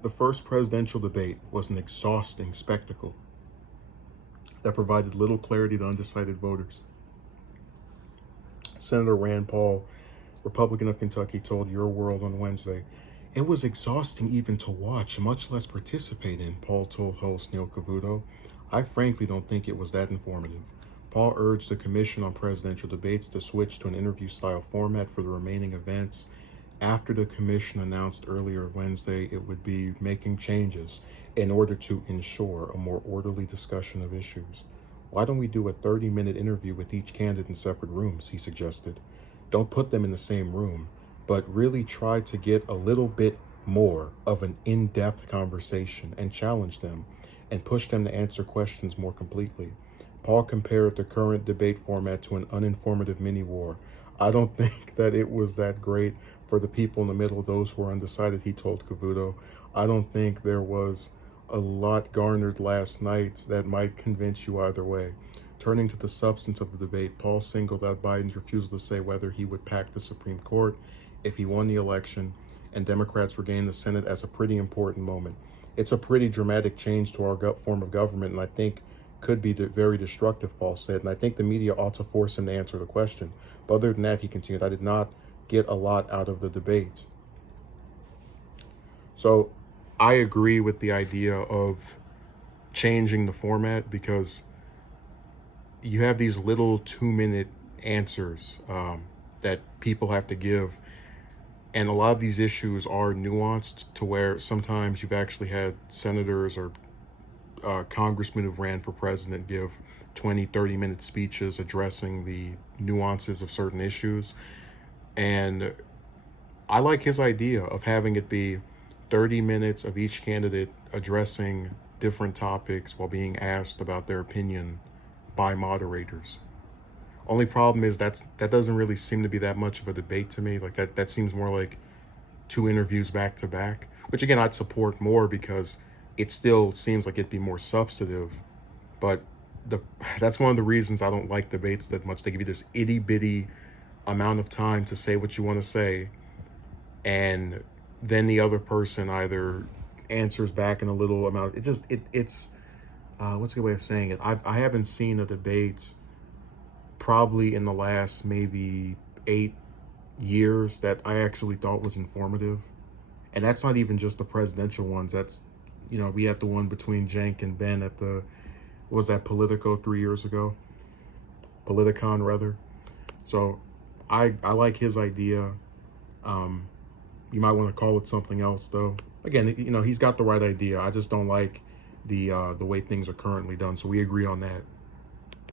The first presidential debate was an exhausting spectacle that provided little clarity to undecided voters. Senator Rand Paul, Republican of Kentucky, told Your World on Wednesday, "It was exhausting even to watch, much less participate in," Paul told host Neil Cavuto. "I frankly don't think it was that informative." Paul urged the Commission on Presidential Debates to switch to an interview-style format for the remaining events after the commission announced earlier Wednesday it would be making changes in order to ensure a more orderly discussion of issues. "Why don't we do a 30-minute interview with each candidate in separate rooms?" he suggested. "Don't put them in the same room, but really try to get a little bit more of an in-depth conversation and challenge them and push them to answer questions more completely." Paul compared the current debate format to an uninformative mini-war. "I don't think that it was that great for the people in the middle, those who are undecided," he told Cavuto. "I don't think there was a lot garnered last night that might convince you either way." Turning to the substance of the debate, Paul singled out Biden's refusal to say whether he would pack the Supreme Court if he won the election and Democrats regain the Senate as a pretty important moment. "It's a pretty dramatic change to our form of government, and I think could be very destructive," Paul said, "and I think the media ought to force him to answer the question. But other than that," he continued, "I did not get a lot out of the debate." So I agree with the idea of changing the format because you have these little 2-minute answers that people have to give. And a lot of these issues are nuanced to where sometimes you've actually had senators or congressmen who've ran for president give 20, 30-minute speeches addressing the nuances of certain issues. And I like his idea of having it be 30 minutes of each candidate addressing different topics while being asked about their opinion by moderators. Only problem is that doesn't really seem to be that much of a debate to me. Like that seems more like 2 interviews back to back, which again, I'd support more because it still seems like it'd be more substantive. But that's one of the reasons I don't like debates that much. They give you this itty bitty amount of time to say what you want to say, and then the other person either answers back in a little amount. It's what's the way of saying it? I haven't seen a debate probably in the last maybe 8 years that I actually thought was informative. And that's not even just the presidential ones. That's, we had the one between Cenk and Ben at the, what was that, Politico 3 years ago? Politicon, rather. So I like his idea. You might want to call it something else, though. Again, he's got the right idea. I just don't like the way things are currently done. So we agree on that.